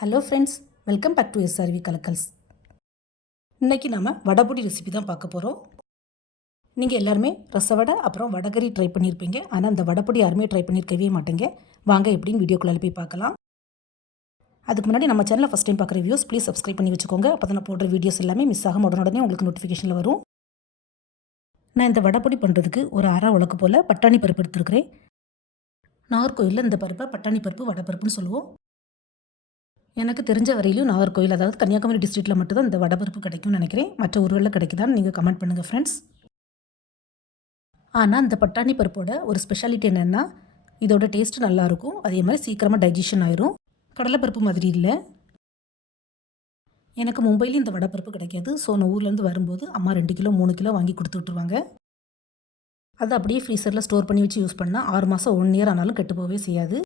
Hello friends welcome back to SRV Kalakkals இன்றைக்கி நம்ம வடபுடி recipe தான் பார்க்க போகிறோம் நீங்கள் எல்லாருமே ரசவடை அப்புறம் வடகரி ட்ரை பண்ணியிருப்பீங்க ஆனால் அந்த வடபுடி யாருமே ட்ரை பண்ணியிருக்கவே மாட்டேங்க. வாங்க எப்படின்னு வீடியோக்குள்ளே போய் பார்க்கலாம். அதுக்கு முன்னாடி நம்ம சேனலில் ஃபஸ்ட் டைம் பார்க்குற வியூஸ் ப்ளீஸ் சப்ஸ்கிரைப் பண்ணி வச்சுக்கோங்க. அப்போ தான் நான் போடுற வீடியோஸ் எல்லாமே மிஸ் ஆகாம உடனே உங்களுக்கு நோட்டிஃபிகேஷனில் வரும். நான் இந்த வடபொடி பண்ணுறதுக்கு ஒரு அரை உலக்கு போல் பட்டாணி பருப்பு எடுத்துருக்கிறேன். நார்கோயிலில் இந்த பருப்பை பட்டாணி பருப்பு வடப்பருப்புன்னு சொல்லுவோம். எனக்கு தெரிஞ்ச வரையிலும் நாகர்கோவில் அதாவது கன்னியாகுமரி டிஸ்ட்ரிக்ட்டில் மட்டும்தான் இந்த வடபருப்பு கிடைக்கும்னு நினைக்கிறேன். மற்ற ஊர்களில் கிடைக்குதான்னு நீங்கள் கமெண்ட் பண்ணுங்கள் ஃப்ரெண்ட்ஸ் ஆனால் இந்த பட்டாணி பருப்போட ஒரு ஸ்பெஷாலிட்டி என்னென்னா இதோட டேஸ்ட்டு நல்லாயிருக்கும். அதே மாதிரி சீக்கிரமாக டைஜஷன் ஆயிரும். கடலைப்பருப்பு மாதிரி இல்லை. எனக்கு மும்பையில் இந்த வடைப்பருப்பு கிடைக்காது. ஸோ நான் ஊர்லேருந்து வரும்போது அம்மா ரெண்டு கிலோ மூணு கிலோ வாங்கி கொடுத்து விட்ருவாங்க அதை அப்படியே ஃப்ரீசரில் ஸ்டோர் பண்ணி வச்சு யூஸ் பண்ணால் ஆறு மாதம் ஒன் இயர் ஆனாலும் கெட்டு போகவே செய்யாது.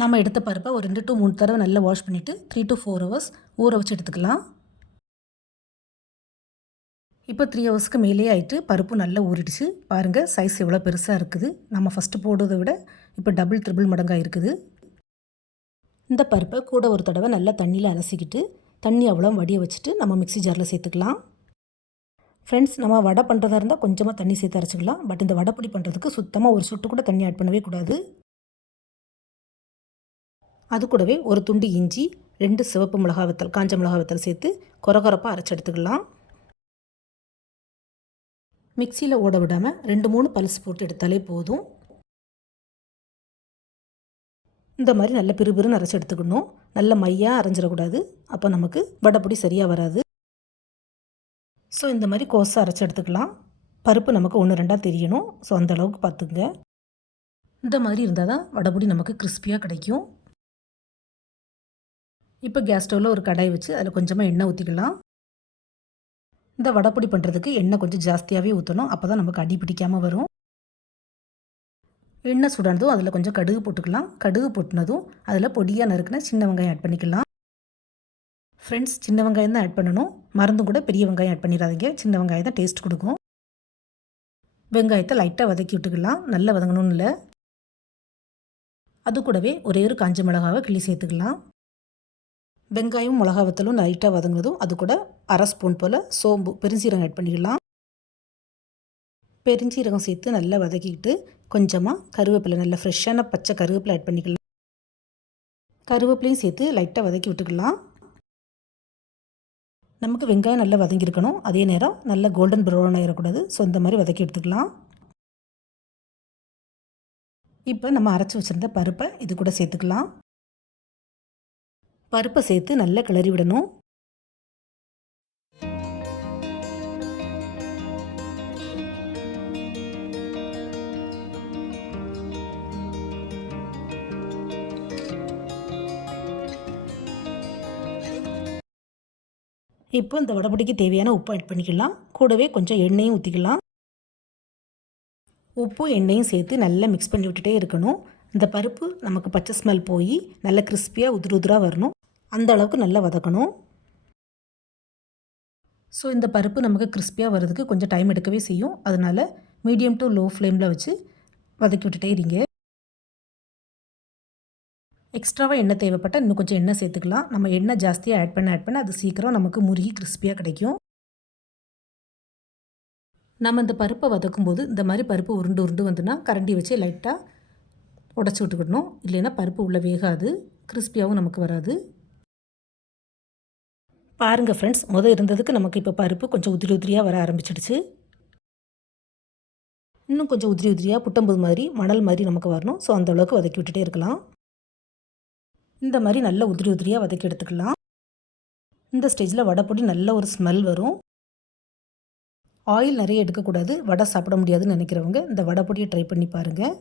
நம்ம எடுத்த பருப்பை ஒரு ரெண்டு டு மூணு தடவை நல்லா வாஷ் பண்ணிவிட்டு த்ரீ டு ஃபோர் ஹவர்ஸ் ஊற வச்சு எடுத்துக்கலாம். இப்போ த்ரீ ஹவர்ஸ்க்கு மேலே ஆகிட்டு பருப்பு நல்லா ஊறிடுச்சு. பாருங்கள் சைஸ் எவ்வளோ பெருசாக இருக்குது. நம்ம ஃபஸ்ட்டு போடுறதை விட இப்போ டபுள் ட்ரிபிள் மடங்காக இருக்குது. இந்த பருப்பை கூட ஒரு தடவை நல்லா தண்ணியில் அலசிக்கிட்டு தண்ணி அவ்வளோ வடிய வச்சுட்டு நம்ம மிக்ஸி ஜாரில் சேர்த்துக்கலாம். ஃப்ரெண்ட்ஸ் நம்ம வடை பண்ணுறதா இருந்தால் கொஞ்சமாக தண்ணி சேர்த்து அரைச்சிக்கலாம். பட் இந்த வடைப்பொடி பண்ணுறதுக்கு சுத்தமாக ஒரு சொட்டு கூட தண்ணி ஆட் பண்ணவே கூடாது. அது கூடவே ஒரு துண்டு இஞ்சி ரெண்டு சிவப்பு மிளகா வத்தல் காஞ்ச மிளகா வத்தல் சேர்த்து கொரகொரப்பாக அரைச்சி எடுத்துக்கலாம். மிக்சியில் ஓட விடாமல் ரெண்டு மூணு பல்ஸ் போட்டு எடுத்தாலே போதும். இந்த மாதிரி நல்ல பிறுபிறுன்னு அரைச்சி எடுத்துக்கணும். நல்ல மையாக அரைஞ்சிடக்கூடாது. அப்போ நமக்கு வடைப்பொடி சரியாக வராது. ஸோ இந்த மாதிரி கோஸாக அரைச்சி எடுத்துக்கலாம். பருப்பு நமக்கு ஒன்று ரெண்டாக தெரியணும். ஸோ அந்த அளவுக்கு பார்த்துங்க. இந்த மாதிரி இருந்தால் தான் வடைப்பொடி நமக்கு கிறிஸ்பியாக கிடைக்கும். இப்போ கேஸ் ஸ்டவ்வில் ஒரு கடாய் வச்சு அதில் கொஞ்சமாக எண்ணெய் ஊற்றிக்கலாம் இந்த வடைப்பொடி பண்ணுறதுக்கு எண்ணெய் கொஞ்சம் ஜாஸ்தியாகவே ஊற்றணும் அப்போ தான் நமக்கு அடி பிடிக்காமல் வரும். எண்ணெய் சுடானதும் அதில் கொஞ்சம் கடுகு போட்டுக்கலாம். கடுகு போட்டினதும் அதில் பொடியாக நறுக்கின சின்ன வெங்காயம் ஆட் பண்ணிக்கலாம். ஃப்ரெண்ட்ஸ் சின்ன வெங்காயம் தான் ஆட் பண்ணணும். மறந்தும் கூட பெரிய வெங்காயம் ஆட் பண்ணிடாதீங்க. சின்ன வெங்காயம் தான் டேஸ்ட் கொடுக்கும். வெங்காயத்தை லைட்டாக வதக்கி விட்டுக்கலாம். நல்லா வதங்கணும்னு இல்லை. அது கூடவே ஒரே ஒரு காஞ்ச மிளகாவை கிள்ளி சேர்த்துக்கலாம். வெங்காயம் மிளகா வத்தலும் லைட்டாக வதங்கினதும் அது கூட அரை ஸ்பூன் போல் சோம்பு பெருஞ்சீரகம் ஆட் பண்ணிக்கலாம் பெருஞ்சீரகம் சேர்த்து நல்லா வதக்கிக்கிட்டு கொஞ்சமாக கருவேப்பிலை நல்லா ஃப்ரெஷ்ஷான பச்சை கருவேப்பிலை ஆட் பண்ணிக்கலாம். கருவேப்பிலையும் சேர்த்து லைட்டாக வதக்கி விட்டுக்கலாம். நமக்கு வெங்காயம் நல்லா வதங்கியிருக்கணும். அதே நேரம் நல்லா கோல்டன் ப்ரௌன் ஆகிடக்கூடாது ஸோ இந்த மாதிரி வதக்கி எடுத்துக்கலாம். இப்போ நம்ம அரைச்சி வச்சுருந்த பருப்பை இது கூட சேர்த்துக்கலாம். பருப்பை சேர்த்து நல்லா கிளறி விடணும். இப்போ இந்த வடைப்பொடிக்கு தேவையான உப்பு ஆட் பண்ணிக்கலாம். கூடவே கொஞ்சம் எண்ணெயும் ஊற்றிக்கலாம் உப்பும் எண்ணெயும் சேர்த்து நல்லா மிக்ஸ் பண்ணி விட்டுட்டே இருக்கணும். இந்த பருப்பு நமக்கு பச்சை ஸ்மெல் போய் நல்ல கிறிஸ்பியாக உதிரு உதிராக வரணும். அந்த அளவுக்கு நல்லா வதக்கணும். ஸோ இந்த பருப்பு நமக்கு கிறிஸ்பியாக வர்றதுக்கு கொஞ்சம் டைம் எடுக்கவே செய்யும். அதனால் மீடியம் டு லோ ஃப்ளேமில் வச்சு வதக்கி விட்டுட்டே இருங்க. எக்ஸ்ட்ராவாக எண்ணெய் தேவைப்பட்டால் இன்னும் கொஞ்சம் எண்ணெய் சேர்த்துக்கலாம். நம்ம எண்ணெய் ஜாஸ்தியாக ஆட் பண்ண ஆட் பண்ண அது சீக்கிரம் நமக்கு முருகி கிறிஸ்பியாக கிடைக்கும். நம்ம இந்த பருப்பை வதக்கும்போது இந்த மாதிரி பருப்பு உருண்டு உருண்டு வந்துன்னா கரண்டி வச்சு லைட்டாக உடச்சி விட்டுக்கிடணும். இல்லைன்னா பருப்பு உள்ளே வேகாது. கிறிஸ்பியாகவும் நமக்கு வராது. பாருங்கள் ஃப்ரெண்ட்ஸ் முதல் இருந்ததுக்கு நமக்கு இப்போ பருப்பு கொஞ்சம் உதிரி உதிரியாக வர ஆரம்பிச்சிடுச்சு. இன்னும் கொஞ்சம் உதிரி உதிரியாக புட்டம்புது மாதிரி மணல் மாதிரி நமக்கு வரணும். ஸோ அந்த அளவுக்கு வதக்கி விட்டுட்டே இருக்கலாம். இந்த மாதிரி நல்ல உதிரி உதிரியாக வதக்கி எடுத்துக்கலாம். இந்த ஸ்டேஜில் வடைப்பொடி நல்ல ஒரு ஸ்மெல் வரும். ஆயில் நிறைய எடுக்கக்கூடாது. வடை சாப்பிட முடியாதுன்னு நினைக்கிறவங்க இந்த வடைப்பொடியை ட்ரை பண்ணி பாருங்கள்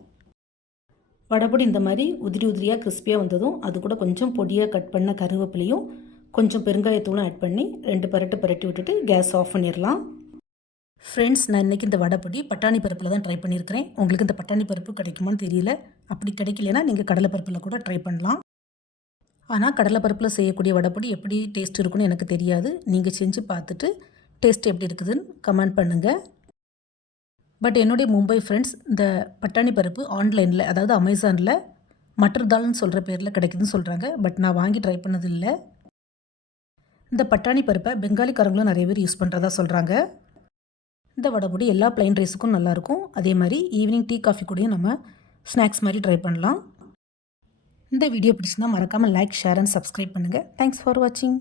வடைப்பொடி இந்த மாதிரி உதிரி உதிரியாக கிறிஸ்பியாக வந்ததும் அது கூட கொஞ்சம் பொடியாக கட் பண்ண கருவேப்பிலையும் கொஞ்சம் பெருங்காயத்தூளும் ஆட் பண்ணி ரெண்டு பரட்டு பரட்டி விட்டுட்டு கேஸ் ஆஃப் பண்ணிடலாம் ஃப்ரெண்ட்ஸ் நான் இன்றைக்கி இந்த வடைப்பொடி பட்டாணி பருப்பில் தான் ட்ரை பண்ணியிருக்கிறேன் உங்களுக்கு இந்த பட்டாணி பருப்பு கிடைக்குமான்னு தெரியல. அப்படி கிடைக்கலனா நீங்கள் கடலை பருப்பில் கூட ட்ரை பண்ணலாம். ஆனால் கடலைப்பருப்பில் செய்யக்கூடிய வடைப்பொடி எப்படி டேஸ்ட் இருக்குன்னு எனக்கு தெரியாது. நீங்கள் செஞ்சு பார்த்துட்டு டேஸ்ட் எப்படி இருக்குதுன்னு கமெண்ட் பண்ணுங்கள் பட் என்னுடைய மும்பை ஃப்ரெண்ட்ஸ் இந்த பட்டாணி பருப்பு ஆன்லைனில் அதாவது அமேசானில் மட்டர் தால்னு சொல்கிற பேரில் கிடைக்குதுன்னு சொல்கிறாங்க பட் நான் வாங்கி ட்ரை பண்ணது இல்லை இந்த பட்டாணி பருப்பை பெங்காலிக்காரங்களும் நிறைய பேர் யூஸ் பண்ணுறதா சொல்கிறாங்க இந்த வடைபொடி எல்லா ப்ளைன் ரைஸுக்கும் நல்லாயிருக்கும் அதே மாதிரி ஈவினிங் டீ காஃபி கூடயும் நம்ம ஸ்நாக்ஸ் மாதிரி ட்ரை பண்ணலாம். இந்த வீடியோ பிடிச்சிருந்தால் மறக்காமல் லைக் ஷேர் அண்ட் சப்ஸ்கிரைப் பண்ணுங்கள் தேங்க்ஸ் ஃபார் வாட்சிங்